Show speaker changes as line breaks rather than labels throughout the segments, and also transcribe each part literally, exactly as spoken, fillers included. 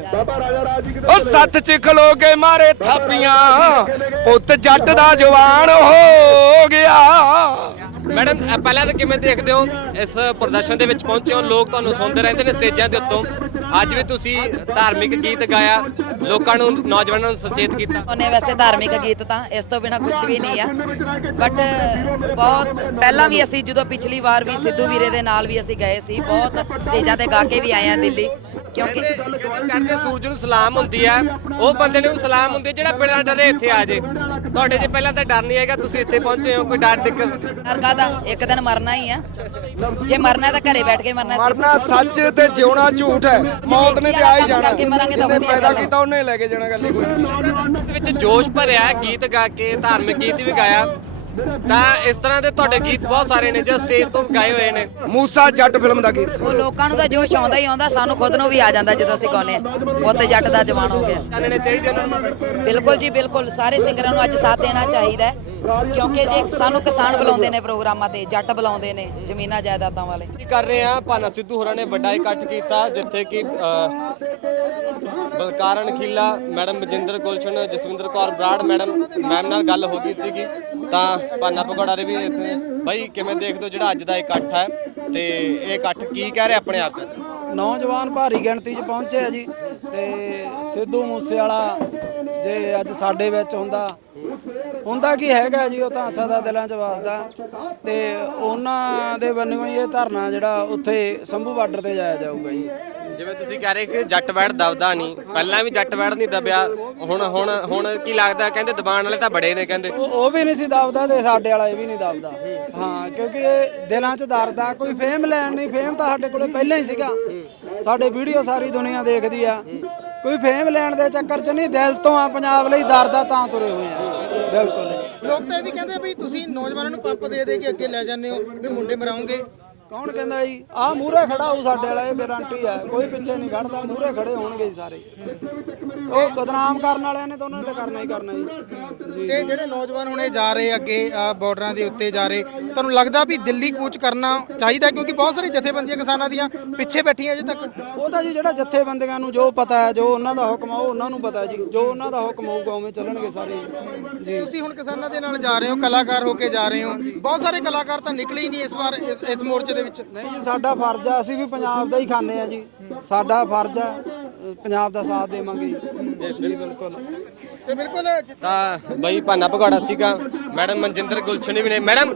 ਉਹ ਸੱਤ ਚ ਖਲੋ ਕੇ ਮਾਰੇ ਥਾਪੀਆਂ ਪੁੱਤ ਜੱਟ ਦਾ ਜਵਾਨ ਹੋ ਗਿਆ।
ਮੈਡਮ ਪਹਿਲਾਂ ਤਾਂ ਕਿਵੇਂ ਦੇਖਦੇ ਹੋ ਇਸ ਪ੍ਰਦਰਸ਼ਨ ਦੇ ਵਿੱਚ ਪਹੁੰਚੇ ਹੋ, ਲੋਕ ਤੁਹਾਨੂੰ ਸੁਣਦੇ ਰਹਿੰਦੇ ਨੇ ਸਟੇਜਾਂ ਦੇ ਉੱਤੋਂ, ਅੱਜ ਵੀ ਤੁਸੀਂ ਧਾਰਮਿਕ ਗੀਤ ਗਾਇਆ, ਲੋਕਾਂ ਨੂੰ ਨੌਜਵਾਨਾਂ ਨੂੰ ਸੁਚੇਤ ਕੀਤਾ।
ਉਹਨੇ ਵੈਸੇ ਧਾਰਮਿਕ ਗੀਤ ਤਾਂ ਇਸ ਤੋਂ ਬਿਨਾ ਕੁਝ ਵੀ ਨਹੀਂ ਆ, ਬਟ ਬਹੁਤ ਪਹਿਲਾਂ ਵੀ ਅਸੀਂ ਜਦੋਂ ਪਿਛਲੀ ਵਾਰ ਵੀ ਸਿੱਧੂ ਵੀਰੇ ਦੇ ਨਾਲ ਵੀ ਅਸੀਂ ਗਏ ਸੀ, ਬਹੁਤ ਸਟੇਜਾਂ ਤੇ ਗਾ ਕੇ ਵੀ ਆਏ ਆ ਦਿੱਲੀ, ਕਿਉਂਕਿ
ਚੜ੍ਹਦੇ ਸੂਰਜ ਨੂੰ ਸਲਾਮ ਹੁੰਦੀ ਹੈ, ਉਹ ਬੰਦੇ ਨੂੰ ਸਲਾਮ ਹੁੰਦੀ ਹੈ ਜਿਹੜਾ ਬਿਨਾਂ ਡਰੇ ਇੱਥੇ ਆ ਜੇ। ਤੁਹਾਡੇ ਜੇ ਪਹਿਲਾਂ ਤਾਂ ਡਰ ਨਹੀਂ ਹੈਗਾ, ਤੁਸੀਂ ਇੱਥੇ ਪਹੁੰਚੇ ਹੋ, ਕੋਈ ਡਰ ਦਿੱਕਤ?
ਡਰ ਕਾਹਦਾ, ਇੱਕ ਦਿਨ ਮਰਨਾ ਹੀ ਆ, ਜੇ ਮਰਨਾ ਤਾਂ ਘਰੇ ਬੈਠ ਕੇ ਮਰਨਾ।
ਮਰਨਾ ਸੱਚ ਤੇ ਜਿਉਣਾ ਝੂਠ ਹੈ, ਮੌਤ ਨੇ ਤੇ ਆ ਹੀ ਜਾਣਾ,
ਮਰਾਂਗੇ ਤਾਂ
ਜਿਹਨੇ ਪੈਦਾ ਕੀਤਾ ਉਹਨੇ ਲੈ ਕੇ ਜਾਣਾ, ਗੱਲ ਹੀ ਕੋਈ
ਦੇ ਵਿੱਚ ਜੋਸ਼ ਭਰਿਆ, ਗੀਤ ਗਾ ਕੇ ਧਾਰਮਿਕ ਗੀਤ ਵੀ ਗਾਇਆ, ਤਾਂ ਇਸ ਤਰ੍ਹਾਂ ਦੇ ਤੁਹਾਡੇ ਗੀਤ ਬਹੁਤ ਸਾਰੇ ਨੇ ਜੋ ਸਟੇਜ ਤੋਂ ਗਾਏ ਹੋਏ ਨੇ।
ਮੂਸਾ ਜੱਟ ਫਿਲਮ ਦਾ ਗੀਤ ਸੀ।
ਉਹ ਲੋਕਾਂ ਨੂੰ ਤਾਂ ਜੋਸ਼ ਆਉਂਦਾ ਹੀ ਆਉਂਦਾ, ਸਾਨੂੰ ਖੁਦ ਨੂੰ ਵੀ ਆ ਜਾਂਦਾ ਜਦੋਂ ਅਸੀਂ ਗਾਉਂਦੇ ਆ, ਪੁੱਤ ਜੱਟ ਦਾ ਜਵਾਨ ਹੋ ਗਿਆ।
ਜਾਣਨੇ ਚਾਹੀਦੇ ਉਹਨਾਂ ਨੂੰ।
ਬਿਲਕੁਲ ਜੀ ਬਿਲਕੁਲ, ਸਾਰੇ ਸਿੰਗਰਾਂ ਨੂੰ ਅੱਜ ਸਾਥ ਦੇਣਾ ਚਾਹੀਦਾ ਹੈ, ਕਿਉਂਕਿ ਜੇ ਸਾਨੂੰ ਕਿਸਾਨ ਬੁਲਾਉਂਦੇ ਨੇ ਪ੍ਰੋਗਰਾਮਾਂ ਤੇ, ਜੱਟ ਬੁਲਾਉਂਦੇ ਨੇ ਜ਼ਮੀਨਾਂ ਜਾਇਦਾਦਾਂ ਵਾਲੇ।
ਕੀ ਕਰ ਰਹੇ ਆ, ਭਾਨਾ ਸਿੱਧੂ ਹੋਰਾਂ ਨੇ ਵੱਡਾ ਇਕੱਠ ਕੀਤਾ, ਜਿੱਥੇ ਕਿ ਬਲਕਾਰਨ ਖੀਲਾ madam Manjinder Gulshan, Jaswinder Kaur Brar madam ma'am ਨਾਲ ਗੱਲ ਹੋ ਗਈ ਸੀਗੀ, ਤਾਂ ਭਾਨਾ ਭਗੌੜਾ ਦੇ ਵੀ ਇੱਥੇ। ਬਾਈ ਕਿਵੇਂ ਦੇਖਦੇ ਹੋ ਜਿਹੜਾ ਅੱਜ ਦਾ ਇਕੱਠ ਹੈ, ਤੇ ਇਹ ਇਕੱਠ ਕੀ ਕਹਿ ਰਿਹਾ ਆਪਣੇ ਆਪ 'ਚ?
ਨੌਜਵਾਨ ਭਾਰੀ ਗਿਣਤੀ 'ਚ ਪਹੁੰਚੇ ਆ ਜੀ, ਤੇ ਸਿੱਧੂ ਮੂਸੇਵਾਲਾ ਜੇ ਅੱਜ ਸਾਡੇ ਵਿੱਚ ਹੁੰਦਾ ਹੁੰਦਾ ਕੀ ਹੈਗਾ ਜੀ, ਉਹ ਤਾਂ ਸਦਾ ਦਿਲਾਂ 'ਚ ਵਸਦਾ, ਤੇ ਉਹਨਾਂ ਦੇ ਬੰਨਿਓ ਹੀ ਇਹ ਧਰਨਾ ਜਿਹੜਾ ਉੱਥੇ ਸੰਭੂ ਬਾਰਡਰ ਤੇ ਜਾਇਆ ਜਾਊਗਾ ਜੀ।
ਜਿਵੇਂ ਤੁਸੀਂ ਕਹਿ ਰਹੇ ਕਿ ਜੱਟ ਵੈੜ ਦਬਦਾ ਨਹੀਂ, ਪਹਿਲਾਂ ਵੀ ਜੱਟ ਵੈੜ ਨਹੀਂ ਦਬਿਆ, ਹੁਣ ਹੁਣ ਹੁਣ ਕੀ ਲੱਗਦਾ? ਕਹਿੰਦੇ ਦਬਾਣ ਵਾਲੇ ਤਾਂ ਬੜੇ ਨੇ, ਕਹਿੰਦੇ
ਉਹ ਉਹ ਵੀ ਨਹੀਂ ਸੀ ਦਬਦਾ, ਤੇ ਸਾਡੇ ਵਾਲਾ ਇਹ ਵੀ ਨਹੀਂ ਦਬਦਾ। ਹਾਂ, ਕਿਉਂਕਿ ਇਹ ਦਿਲਾਂ 'ਚ ਦਰਦ ਆ, ਕੋਈ ਫੇਮ ਲੈਣ ਨਹੀਂ, ਫੇਮ ਤਾਂ ਸਾਡੇ ਕੋਲੇ ਪਹਿਲਾਂ ਹੀ ਸੀਗਾ, ਸਾਡੇ ਵੀਡੀਓ ਸਾਰੀ ਦੁਨੀਆ ਦੇਖਦੀ ਆ, ਕੋਈ ਫੇਮ ਲੈਣ ਦੇ ਚੱਕਰ 'ਚ ਨਹੀਂ, ਦਿਲ ਤੋਂ ਆ, ਪੰਜਾਬ ਲਈ ਦਰਦ ਆ ਤਾਂ ਤੁਰੇ ਹੋਏ ਆ। ਬਿਲਕੁਲ,
ਲੋਕ ਤਾਂ ਇਹ ਵੀ ਕਹਿੰਦੇ ਵੀ ਤੁਸੀਂ ਨੌਜਵਾਨਾਂ ਨੂੰ ਪੰਪ ਦੇ ਦੇ ਕੇ ਅੱਗੇ ਲੈ ਜਾਂਦੇ ਹੋ ਵੀ ਮੁੰਡੇ ਮਰਾਉਂਗੇ।
ਕੌਣ ਕਹਿੰਦਾ ਜੀ? ਆਹ ਮੂਹਰੇ ਖੜਾ ਹੋਊ ਸਾਡੇ ਵਾਲਾ, ਇਹ ਗਾਰੰਟੀ ਹੈ, ਕੋਈ ਪਿੱਛੇ ਨਹੀਂ ਖੜਦਾ, ਮੂਹਰੇ ਖੜੇ ਹੋਣਗੇ ਜੀ ਸਾਰੇ। ਉਹ ਬਦਨਾਮ ਕਰਨ ਵਾਲਿਆਂ ਨੇ ਤਾਂ ਉਹਨਾਂ ਨੇ ਤਾਂ ਕਰਨਾ ਹੀ ਕਰਨਾ ਜੀ।
ਤੇ ਜਿਹੜੇ ਨੌਜਵਾਨ ਹੁਣ ਇਹ ਜਾ ਰਹੇ ਅੱਗੇ ਬਾਰਡਰਾਂ ਦੇ ਉੱਤੇ ਜਾ ਰਹੇ, ਤੁਹਾਨੂੰ ਲੱਗਦਾ ਵੀ ਦਿੱਲੀ ਕੂਚ ਕਰਨਾ ਚਾਹੀਦਾ? ਕਿਉਂਕਿ ਬਹੁਤ ਸਾਰੀ ਜਥੇਬੰਦੀਆਂ ਕਿਸਾਨਾਂ ਦੀਆਂ ਪਿੱਛੇ ਬੈਠੀਆਂ ਅਜੇ ਤੱਕ।
ਉਹ ਤਾਂ ਜੀ ਜਿਹੜਾ ਜਥੇਬੰਦੀਆਂ ਨੂੰ ਜੋ ਪਤਾ ਹੈ, ਜੋ ਉਹਨਾਂ ਦਾ ਹੁਕਮ ਆ, ਉਹ ਉਹਨਾਂ ਨੂੰ ਪਤਾ ਜੀ, ਜੋ ਉਹਨਾਂ ਦਾ ਹੁਕਮ ਹੋਊਗਾ ਉਵੇਂ ਚੱਲਣਗੇ ਸਾਰੇ ਜੀ।
ਤੁਸੀਂ ਹੁਣ ਕਿਸਾਨਾਂ ਦੇ ਨਾਲ ਜਾ ਰਹੇ ਹੋ, ਕਲਾਕਾਰ ਹੋ ਕੇ ਜਾ ਰਹੇ ਹੋ, ਬਹੁਤ ਸਾਰੇ ਕਲਾਕਾਰ ਤਾਂ ਨਿਕਲੇ ਹੀ ਨਹੀਂ ਇਸ ਵਾਰ ਇਸ- ਇਸ ਮੋਰਚੇ ਦੇ ਵਿੱਚ।
ਨਹੀਂ ਜੀ, ਸਾਡਾ ਫਰਜ਼ ਆ, ਅਸੀਂ ਵੀ ਪੰਜਾਬ ਦਾ ਹੀ ਖਾਂਦੇ ਆ ਜੀ, ਸਾਡਾ ਫਰਜ਼ ਆ, ਪੰਜਾਬ ਦਾ ਸਾਥ ਦੇਵਾਂਗੇ ਜੀ। ਬਿਲਕੁਲ,
ਤੇ ਬਿਲਕੁਲ
ਤਾਂ ਬਈ ਭਾਨਾ ਭਗੌੜਾ ਸੀਗਾ, ਮੈਡਮ ਮਨਜਿੰਦਰ ਗੁਲਸ਼ਨ ਵੀ ਨੇ। ਮੈਡਮ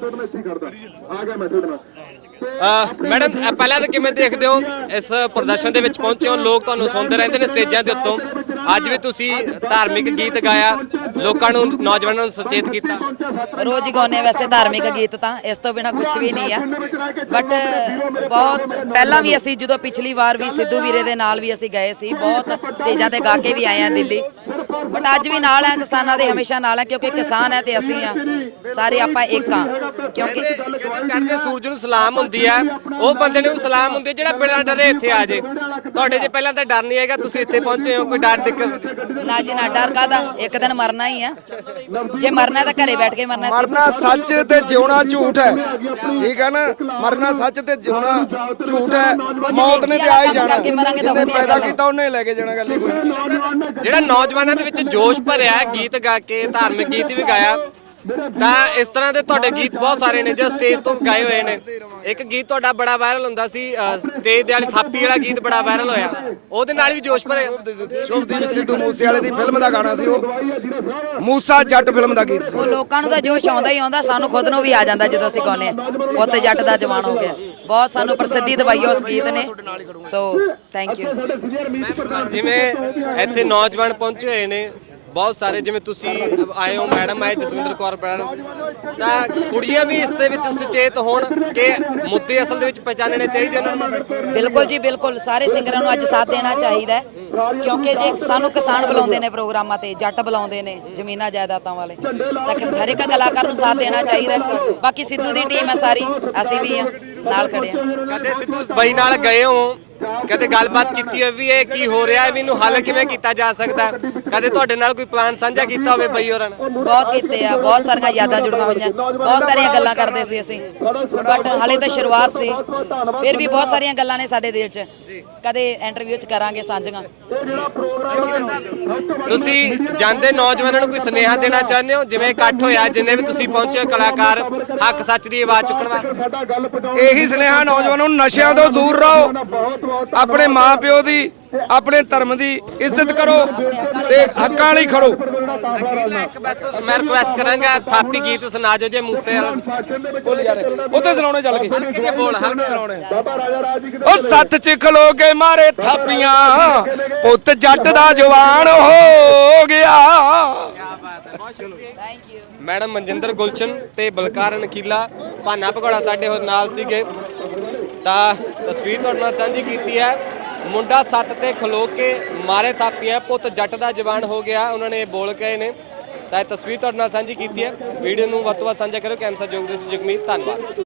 ਮੈਡਮ ਪਹਿਲਾਂ ਤਾਂ ਕਿਵੇਂ ਦੇਖਦੇ ਹੋ ਇਸ ਪ੍ਰਦਰਸ਼ਨ ਦੇ ਵਿੱਚ ਪਹੁੰਚੇ ਹੋ, ਲੋਕ ਤੁਹਾਨੂੰ ਸੁਣਦੇ ਰਹਿੰਦੇ ਨੇ ਸਟੇਜਾਂ ਦੇ ਉੱਤੋਂ, ਅੱਜ ਵੀ ਤੁਸੀਂ ਧਾਰਮਿਕ ਗੀਤ ਗਾਇਆ, ਲੋਕਾਂ ਨੂੰ ਨੌਜਵਾਨਾਂ ਨੂੰ ਸੁਚੇਤ ਕੀਤਾ।
ਰੋਜ਼ ਹੀ ਗਾਉਂਦੇ ਵੈਸੇ ਧਾਰਮਿਕ ਗੀਤ ਤਾਂ, ਇਸ ਤੋਂ ਬਿਨਾ ਕੁਝ ਵੀ ਨਹੀਂ ਆ, ਬਟ ਬਹੁਤ ਪਹਿਲਾਂ ਵੀ ਅਸੀਂ ਜਦੋਂ ਪਿਛਲੀ ਵਾਰ ਵੀ ਸਿੱਧੂ ਵੀਰੇ ਦੇ ਨਾਲ ਵੀ ਅਸੀਂ ਗਏ ਸੀ, ਬਹੁਤ ਸਟੇਜਾਂ ਤੇ ਗਾ ਕੇ ਵੀ ਆਏ ਆ ਦਿੱਲੀ, ਬਟ ਅੱਜ ਵੀ ਨਾਲ ਆ, ਕਿਸਾਨਾਂ ਦੇ ਹਮੇਸ਼ਾ ਨਾਲ ਆ, ਕਿਉਂਕਿ ਕਿਸਾਨ ਹੈ ਤੇ ਅਸੀਂ ਆ, ਸਾਰੇ ਆਪਾਂ ਇੱਕ ਆ। ਕਿਉਂਕਿ
ਚੜ੍ਹਦੇ ਸੂਰਜ ਨੂੰ ਸਲਾਮ ਹੁੰਦੀ ਹੈ, ਉਹ ਬੰਦੇ ਨੂੰ ਸਲਾਮ ਹੁੰਦੀ ਹੈ ਜਿਹੜਾ ਬਿਨਾਂ ਡਰੇ ਇੱਥੇ ਆ ਜੇ। ਤੁਹਾਡੇ ਜੇ ਪਹਿਲਾਂ ਤਾਂ ਡਰ ਨਹੀਂ ਹੈਗਾ, ਤੁਸੀਂ ਇੱਥੇ ਪਹੁੰਚੇ ਹੋ, ਕੋਈ ਡਰ ਦਿੱਕਤ?
ਨਾ ਜੀ ਨਾ, ਡਰ ਕਾਹਦਾ, ਇੱਕ ਦਿਨ ਮਰਨਾ ਹੀ ਆ, ਜੇ ਮਰਨਾ ਤਾਂ ਘਰੇ ਬੈਠ ਕੇ ਮਰਨਾ।
ਮਰਨਾ ਸੱਚ ਤੇ ਜਿਉਣਾ ਝੂਠ ਹੈ, ਠੀਕ ਹੈ ਨਾ, ਮਰਨਾ ਸੱਚ ਤੇ ਜਿਉਣਾ ਝੂਠ ਹੈ, ਮੌਤ ਨੇ ਤੇ ਆ ਹੀ ਜਾਣਾ, ਜਿਹਨੇ ਪੈਦਾ ਕੀਤਾ ਉਹਨੇ ਲੈ ਕੇ ਜਾਣਾ, ਗੱਲ ਹੀ ਕੋਈ ਨਹੀਂ।
ਜਿਹੜਾ ਨੌਜਵਾਨਾਂ ਦੇ ਵਿੱਚ ਜੋਸ਼ ਭਰਿਆ, ਗੀਤ ਗਾ ਕੇ ਧਾਰਮਿਕ ਗੀਤ ਵੀ ਗਾਇਆ, ਤਾਂ ਇਸ ਤਰ੍ਹਾਂ ਦੇ ਤੁਹਾਡੇ ਗੀਤ ਬਹੁਤ ਸਾਰੇ ਨੇ ਜੋ ਸਟੇਜ ਤੋਂ ਗਾਏ ਹੋਏ ਨੇ। ਇੱਕ ਗੀਤ ਤੁਹਾਡਾ ਬੜਾ ਵਾਇਰਲ ਹੁੰਦਾ ਸੀ, ਸਟੇਜ ਦੇ ਵਾਲੀ ਥਾਪੀ ਵਾਲਾ ਗੀਤ ਬੜਾ ਵਾਇਰਲ ਹੋਇਆ, ਉਹਦੇ ਨਾਲ ਵੀ ਜੋਸ਼ ਭਰਿਆ।
ਸ਼ੁਭਦੀਪ ਸਿੱਧੂ ਮੂਸੇਵਾਲੇ ਦੀ ਫਿਲਮ ਦਾ ਗਾਣਾ ਸੀ ਉਹ, ਮੂਸਾ ਜੱਟ ਫਿਲਮ ਦਾ ਗੀਤ ਸੀ।
ਉਹ ਲੋਕਾਂ ਨੂੰ ਤਾਂ ਜੋਸ਼ ਆਉਂਦਾ ਹੀ ਆਉਂਦਾ, ਸਾਨੂੰ ਖੁਦ ਨੂੰ ਵੀ ਆ ਜਾਂਦਾ ਜਦੋਂ ਅਸੀਂ ਗਾਉਂਦੇ ਆ, ਪੁੱਤ ਜੱਟ ਦਾ ਜਵਾਨ ਹੋ ਗਿਆ। ਬਹੁਤ ਸਾਨੂੰ ਪ੍ਰਸਿੱਧੀ ਦਵਾਈ ਉਸ ਗੀਤ ਨੇ, ਸੋ ਥੈਂਕ ਯੂ।
ਜਿਵੇਂ ਇੱਥੇ ਨੌਜਵਾਨ ਪਹੁੰਚੇ ਹੋਏ ਨੇ ਬਹੁਤ ਸਾਰੇ, ਜਿਵੇਂ ਤੁਸੀਂ ਆਏ ਹੋ, ਮੈਡਮ ਆਏ ਜਸਵਿੰਦਰ ਕੌਰ ਬਰਾੜ, ਤਾਂ ਕੁੜੀਆਂ ਵੀ ਇਸ ਦੇ ਵਿੱਚ ਸੁਚੇਤ ਹੋਣ ਕਿ ਮੁੱਦੇ ਅਸਲ ਦੇ ਵਿੱਚ ਪਛਾਣਨੇ ਚਾਹੀਦੇ ਉਹਨਾਂ ਨੂੰ।
ਬਿਲਕੁਲ ਜੀ ਬਿਲਕੁਲ, ਸਾਰੇ ਸਿੰਗਰਾਂ ਨੂੰ ਅੱਜ ਸਾਥ ਦੇਣਾ ਚਾਹੀਦਾ ਹੈ, ਕਿਉਂਕਿ ਜੇ ਸਾਨੂੰ ਕਿਸਾਨ ਬੁਲਾਉਂਦੇ ਨੇ ਪ੍ਰੋਗਰਾਮਾਂ ਤੇ, ਜੱਟ ਬੁਲਾਉਂਦੇ ਨੇ ਜ਼ਮੀਨਾਂ ਜਾਇਦਾਦਾਂ ਵਾਲੇ, ਹਰ ਇੱਕ ਕਲਾਕਾਰ ਨੂੰ ਸਾਥ ਦੇਣਾ ਚਾਹੀਦਾ। ਬਾਕੀ ਸਿੱਧੂ ਦੀ ਟੀਮ ਹੈ ਸਾਰੀ, ਅਸੀਂ ਵੀ ਆ ਨਾਲ ਖੜੇ ਆ।
ਕਹਿੰਦੇ ਸਿੱਧੂ ਬਾਈ ਨਾਲ ਗਏ ਹੋ, ਕਦੇ ਗੱਲਬਾਤ ਕੀਤੀ ਹੋਵੇ ਵੀ ਇਹ ਕੀ ਹੋ ਰਿਹਾ ਹੈ, ਵੀ ਇਹਨੂੰ ਹੱਲ ਕਿਵੇਂ ਕੀਤਾ ਜਾ ਸਕਦਾ ਹੈ? ਕਦੇ ਤੁਹਾਡੇ ਨਾਲ ਕੋਈ ਪਲਾਨ ਸਾਂਝਾ ਕੀਤਾ ਹੋਵੇ ਬਈ ਹੋਰਾਂ ਨੇ?
ਬਹੁਤ ਕੀਤੇ ਆ, ਬਹੁਤ ਸਾਰੀਆਂ ਯਾਦਾਂ ਜੁੜੀਆਂ ਹੋਈਆਂ, ਬਹੁਤ ਸਾਰੀਆਂ ਗੱਲਾਂ ਕਰਦੇ ਸੀ ਅਸੀਂ, ਬਟ ਹਾਲੇ ਤਾਂ ਸ਼ੁਰੂਆਤ ਸੀ, ਫਿਰ ਵੀ ਬਹੁਤ ਸਾਰੀਆਂ ਗੱਲਾਂ ਨੇ ਸਾਡੇ ਦਿਲ 'ਚ, ਕਦੇ ਇੰਟਰਵਿਊ 'ਚ ਕਰਾਂਗੇ ਸਾਂਝੀਆਂ।
ਤੁਸੀਂ ਜਾਂਦੇ ਨੌਜਵਾਨਾਂ ਨੂੰ ਕੋਈ ਸੁਨੇਹਾ ਦੇਣਾ ਚਾਹੁੰਦੇ ਹੋ, ਜਿਵੇਂ ਇਕੱਠ ਹੋਇਆ ਜਿੰਨੇ ਵੀ ਤੁਸੀਂ ਪਹੁੰਚੇ ਹੋ ਕਲਾਕਾਰ ਹੱਕ ਸੱਚ ਦੀ ਆਵਾਜ਼ ਚੁੱਕਣ ਵਾਸਤੇ?
ਇਹੀ ਸੁਨੇਹਾ ਨੌਜਵਾਨਾਂ ਨੂੰ, ਨਸ਼ਿਆਂ ਤੋਂ ਦੂਰ ਰਹੋ, ਆਪਣੇ ਮਾਪਿਓ ਦੀ ਆਪਣੇ ਧਰਮ ਦੀ ਇੱਜ਼ਤ ਕਰੋ ਤੇ ਹੱਕਾਂ ਲਈ ਖੜੋ।
ਇੱਕ ਬਸ ਮੈਂ ਰਿਕੁਐਸਟ ਕਰਾਂਗਾ, ਥਾਪੀ ਗੀਤ ਸੁਣਾ ਜੋ ਜੇ ਮੂਸੇ ਵਾਲਾ।
ਬੋਲ ਯਾਰ ਉੱਥੇ ਸੁਣਾਉਣੇ ਚੱਲ ਗਏ,
ਹਲਕੇ ਜਿਹੇ ਬੋਲ, ਹਲਕੇ
ਸੁਣਾਉਣੇ। ਉਹ ਸੱਤ ਚ ਖਲੋ ਕੇ ਮਾਰੇ ਥਾਪੀਆਂ, ਪੁੱਤ ਜੱਟ ਦਾ ਜਵਾਨ ਹੋ ਗਿਆ।
Thank you.
Madam Manjinder Gulshan ਤੇ ਬਲਕਾਰ ਨਕੀਲਾ ਭਾਨਾ ਭਗੌੜਾ ਸਾਡੇ ਹੋਰ ਨਾਲ ਸੀਗੇ, ਤਾਂ ਤਸਵੀਰ ਤੁਹਾਡੇ ਨਾਲ ਸਾਂਝੀ ਕੀਤੀ ਹੈ। ਮੁੰਡਾ ਸੱਤ ਤੇ ਖਲੋ ਕੇ ਮਾਰੇ ਥਾਪੀਆਂ, ਪੁੱਤ ਜੱਟ ਦਾ ਜਵਾਨ ਹੋ ਗਿਆ, ਉਹਨਾਂ ਨੇ ਬੋਲ ਕਹੇ ਨੇ। ਤਾਂ ਇਹ ਤਸਵੀਰ ਤੁਹਾਡੇ ਨਾਲ ਸਾਂਝੀ ਕੀਤੀ ਹੈ। ਵੀਡੀਓ ਨੂੰ ਵੱਧ ਤੋਂ ਵੱਧ ਸਾਂਝਾ ਕਰੋ। ਕੈਮਰਾ ਜੋਗਦੇ ਸੀ ਜਗਮੀਤ, ਧੰਨਵਾਦ।